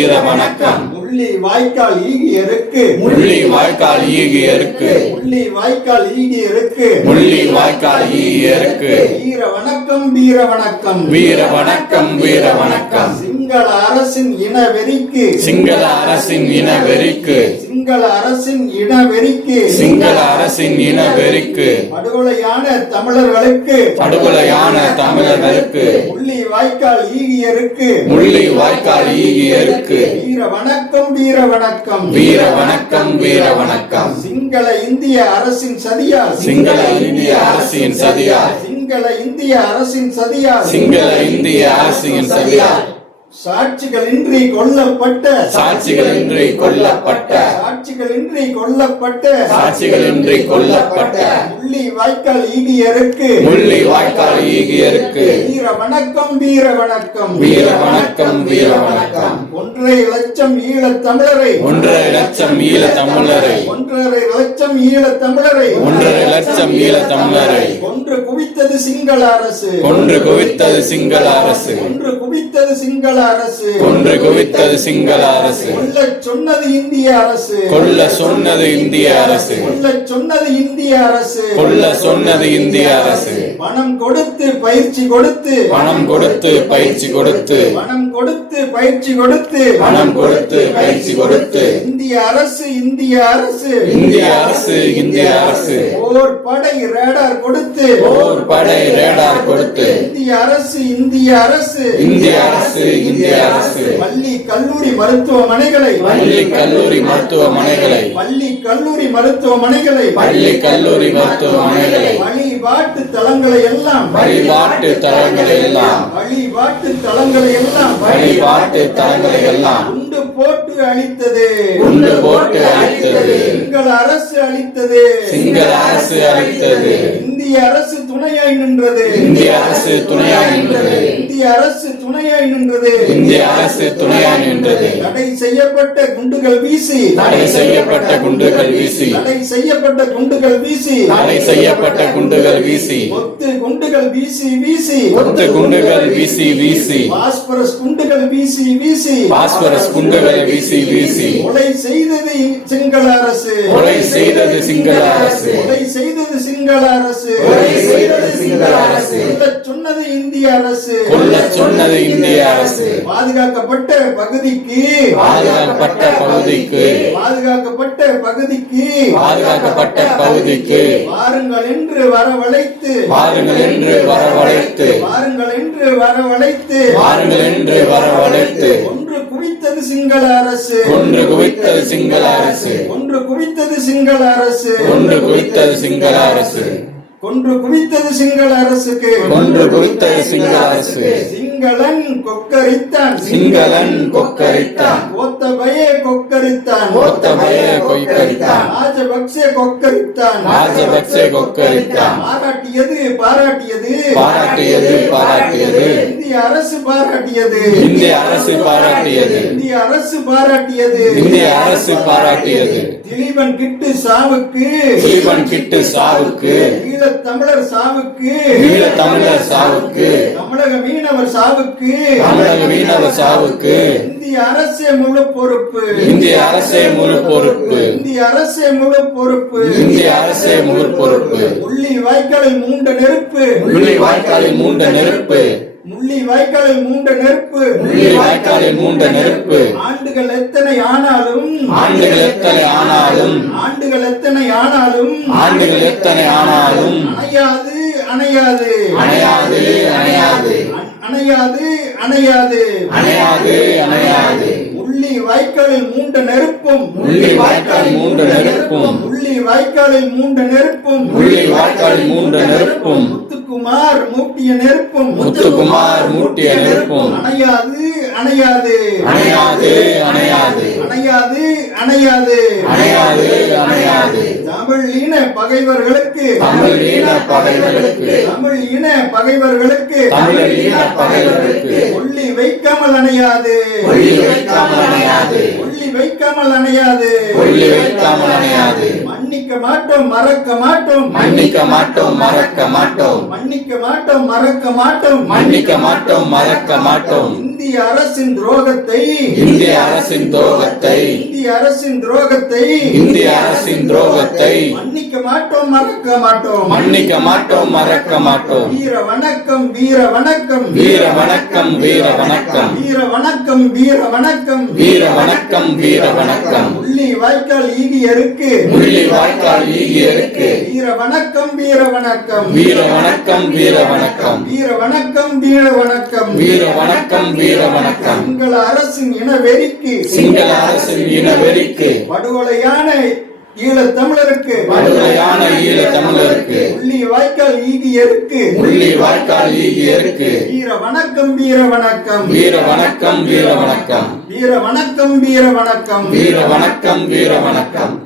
வீர வணக்கம். முள்ளி வாய்க்கால் ஈகியருக்கு முள்ளி வாய்க்கால் ஈகியருக்கு முள்ளி வாய்க்கால் ஈகியருக்கு முள்ளி வாய்க்கால் ஈகியருக்கு வீர வணக்கம் வீர வணக்கம் வீர வணக்கம் வீர வணக்கம். சிங்கள அரசின் இனவெறிக்கு சிங்கள அரசின் இனவெறிக்கு சிங்கள அரசின் இனவெறிக்கு சிங்கள அரசின் இனவெறிக்கு படுகொலையான தமிழர்களுக்கு படுகொலையான தமிழர்களுக்கு முள்ளி வாய்க்கால் ஈகியருக்கு முள்ளி வாய்க்கால் ஈகியருக்கு வீர வணக்கம் வீர வணக்கம் வீர வணக்கம் வீர வணக்கம். சிங்கள இந்திய அரசின் சதியால் சிங்கள இந்திய அரசின் சதியால் சிங்கள இந்திய அரசின் சதியால் சிங்கள இந்திய அரசின் சதியால் சாட்சிகளின்றி கொல்லப்பட்ட சாட்சிகளின்றி கொல்லப்பட்ட சாட்சிகளின்றி கொல்லப்பட்ட சாட்சிகளின்றி கொல்லப்பட்ட முள்ளி வாய்க்கால் ஈகியருக்கு முள்ளி வாய்க்கால் ஈகியருக்கு வீர வணக்கம் வீர வணக்கம் வீர வணக்கம் வீர வணக்கம். 1.5 லட்சம் ஈழத் தமிழரை 1.5 லட்சம் ஈழ தமிழரை 1.5 லட்சம் ஈழத் தமிழரை 1.5 லட்சம் ஈழ தமிழரை கொன்று குவித்தது சிங்கள அரசு கொன்று குவித்தது சிங்கள அரசு கொன்று குவித்தது சிங்கள அரசு கொன்று குவித்தது சிங்கள அரசு கொல்லச் சொன்னது இந்திய அரசு கொல்ல சொன்னது இந்திய அரசு கொல்லச் சொன்னது இந்திய அரசு கொல்ல சொன்னது இந்திய அரசு. பணம் கொடுத்து பயிற்சி கொடுத்து பணம் கொடுத்து பயிற்சி கொடுத்து பணம் கொடுத்து பயிற்சி கொடுத்து பணம் கொடுத்து பயிற்சி கொடுத்து இந்திய அரசு இந்திய அரசு இந்திய அரசு இந்திய அரசு போர் படை ரேடார் கொடுத்து போர் படை ரேடார் கொடுத்து இந்திய அரசு இந்திய அரசு இந்திய அரசு இந்திய அரசு பள்ளி கல்லூரி மருத்துவமனைகளை பள்ளி கல்லூரி மருத்துவமனைகளை பள்ளி கல்லூரி மருத்துவமனைகளை பள்ளி கல்லூரி மருத்துவமனைகளை வழிபாட்டு தலங்களை எல்லாம் வழிபாட்டு தலங்களை எல்லாம் வழிபாட்டு தலங்களை எல்லாம் வழிபாட்டு தலங்களை எல்லாம் குண்டு போட்டு அழித்தது குண்டு போட்டு அழித்தது சிங்கள அரசு அழித்தது சிங்கள அரசு அழித்தது இந்திய அரசு துணையாய் நின்றது இந்திய அரசு துணையாய் நின்றது இந்திய அரசு துணையாய் நின்றது இந்திய அரசு துணையாய் நின்றது. தடை செய்யப்பட்ட குண்டுகள் வீசி தடை செய்யப்பட்ட குண்டுகள் வீசி தடை செய்யப்பட்ட குண்டுகள் வீசி தடை செய்யப்பட்ட குண்டுகள் வீசி ஒத்து குண்டுகள் வீசி வீசி ஒத்து குண்டுகள் வீசி வீசி பாஸ்பரஸ் குண்டுகள் வீசி வீசி பாஸ்பரஸ் குண்டுகளை வீசி வீசி கொலை செய்தது சிங்கள அரசு கொலை செய்தது சிங்கள அரசு கொலை செய்தது சிங்கள அரசு கொலை செய்தது சிங்கள அரசு கொல்லச் சொன்னது இந்திய அரசு கொல்ல சொன்னது இந்திய அரசு பாதுகாக்கப்பட்ட பகுதிக்கு பாதுகாக்கப்பட்ட பகுதிக்கு பாதுகாக்கப்பட்ட பகுதிக்கு பாதுகாக்கப்பட்ட பகுதிக்கு வாருங்கள் என்று வரவழைத்து வாருங்கள் என்று வரவழைத்து வாருங்கள் என்று வரவழைத்து வாருங்கள் என்று வரவழைத்து ஒன்று குவித்தது சிங்கள அரசு கொன்று குவித்தது சிங்கள அரசு ஒன்று குவித்தது சிங்கள அரசு கொன்று குவித்தது சிங்கள அரசு கொன்று குவித்தது சிங்கள அரசுக்கு கொன்று குவித்தது சிங்கள அரசு சிங்களன் கொக்கரித்தான் சிங்களன் கொக்கரித்தான் கோத்தபய கொக்கரித்தான் கோத்தபய கொக்கரித்தான் ராஜபக்சே கொக்கரித்தான் ராஜபக்சே கொக்கரித்தான் பாராட்டியது பாராட்டியது பாராட்டியது பாராட்டியது இந்திய அரசு பாராட்டியது இந்திய அரசு பாராட்டியது இந்திய அரசு பாராட்டியது இந்திய அரசு பாராட்டியது திலீபன் கிட்டு சாவுக்கு தீபன் கிட்டு சாவுக்கு ஈழத் தமிழர் சாவுக்கு ஈழ தமிழர் சாவுக்கு தமிழக மீனவர் சாவுக்கு தமிழக மீனவர் சாவுக்கு இந்திய அரசே முழு பொறுப்பு இந்திய அரசே முழு பொறுப்பு இந்திய அரசே முழு பொறுப்பு இந்திய அரசே முழு பொறுப்பு. முள்ளி வாய்க்காலில் மூண்ட நெருப்பு முள்ளி வாய்க்காலில் மூண்ட நெருப்பு முள்ளி வாய்க்காலில் மூண்ட நெருப்பு முள்ளி வாய்க்காலில் மூண்ட நெருப்பு ஆண்டுகள் எத்தனை ஆனாலும் ஆண்டுகள் எத்தனை ஆனாலும் ஆண்டுகள் எத்தனை ஆனாலும் ஆண்டுகள் எத்தனை ஆனாலும் அணையாது அணையாது அணையாது அணையாது அணையாது அணையாது அணையாது அணையாது. முள்ளி வாய்க்காலில் மூண்ட நெருப்பும் முள்ளி வாய்க்காலில் மூண்ட நெருப்பும் முள்ளி வாய்க்காலில் மூண்ட நெருப்பும் முள்ளி வாய்க்காலில் மூண்ட நெருப்பும் முத்துக்குமார் மூட்டிய நெருப்பும் முத்துக்குமார் மூட்டிய நெருப்பும் அணையாது அணையாது அணையாது அணையாது அணையாது அணையாது அணையாது அணையாது. தமிழ் இன பகைவர்களுக்கு தமிழ் ஈன பகைவர்களுக்கு தமிழ் இன பகைவர்களுக்கு தமிழ் ஈன பகைவர்களுக்கு கொள்ளி வைக்காமல் அணையாது கொள்ளி வைக்காமல் அணையாது கொள்ளி வைக்காமல் அணையாது கொள்ளி வைக்காமல் அணையாது மன்னிக்க மன்னிக்க மாட்டோம் மறக்க மாட்டோம் மன்னிக்க மாட்டோம் மறக்க மாட்டோம் மன்னிக்க மாட்டோம் மறக்க மாட்டோம் மன்னிக்க மாட்டோம் மறக்க மாட்டோம் இந்திய அரசின் துரோகத்தை இந்திய அரசின் துரோகத்தை இந்திய அரசின் துரோகத்தை இந்திய அரசின் துரோகத்தை மன்னிக்க மாட்டோம் மறக்க மாட்டோம் மன்னிக்க மாட்டோம் மறக்க மாட்டோம் வீர வணக்கம் வீர வணக்கம் வீர வணக்கம் வீர வணக்கம் வீர வணக்கம் வீர வணக்கம் வீர வணக்கம் வீர வணக்கம் முள்ளி வாய்க்கால் ஈகியருக்கு முள்ளி வாய்க்கால் ஈகியருக்கு வீர வணக்கம் வீர வணக்கம் வீர வணக்கம் வீர வணக்கம் வீர வணக்கம் வீர வணக்கம் வீர வணக்கம் வீர வணக்கம் சிங்கள அரசின் இனவெறிக்கு சிங்கள அரசின் இனவெறிக்கு படுகொலையான ஈழத் தமிழருக்கு படுகொலையான ஈழத் தமிழருக்கு முள்ளி வாய்க்கால் ஈகியருக்கு முள்ளி வாய்க்கால் ஈகியருக்கு வீர வணக்கம் வீர வணக்கம் வீர வணக்கம் வீர வணக்கம் வீர வணக்கம் வீர வணக்கம் வீர வணக்கம் வீர வணக்கம்